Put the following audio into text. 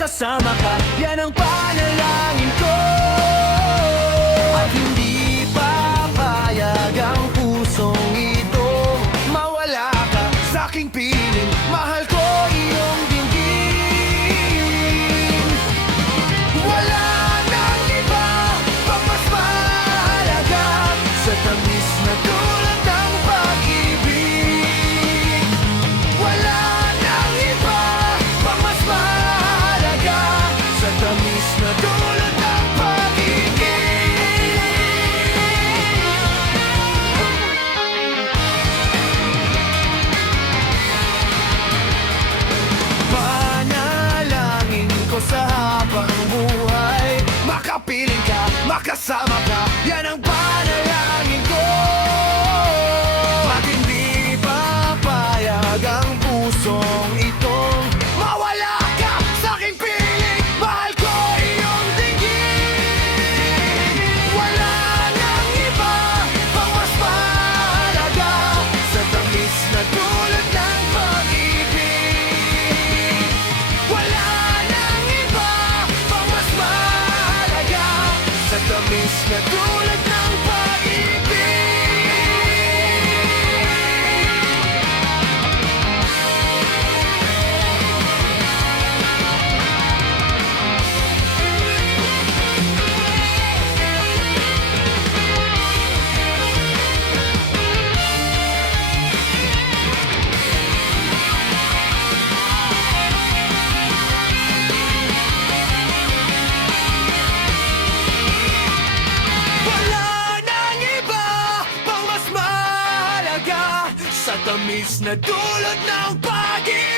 makasama ka. Yan ang panalangin ko. At hindi papayag ang pusong ito mawala ka sa aking piling. Mahal ko iyong dinggin. Wala nang iba pang mas mahalaga sa tamis na tulad ng pag-ibig. Wala nang iba pang mas mahalaga sa tamis na tulad ng pag-ibig. Panalangin ko sa habang buhay, makapiling ka, makasama ka. Yan ang panalangin ko. At hindi papayag ang pusong itong mawala ka sa aking piling. Mahal ko iyong dinggin. Wala nang iba pang mas mahalaga sa tamis na tulad ng pag-ibig. Wala nang iba pang mas mahalaga sa tamis na tulad ng pag-ibig. Wala nang iba pang mas mahalaga sa tamis na dulot ng pag-ibig.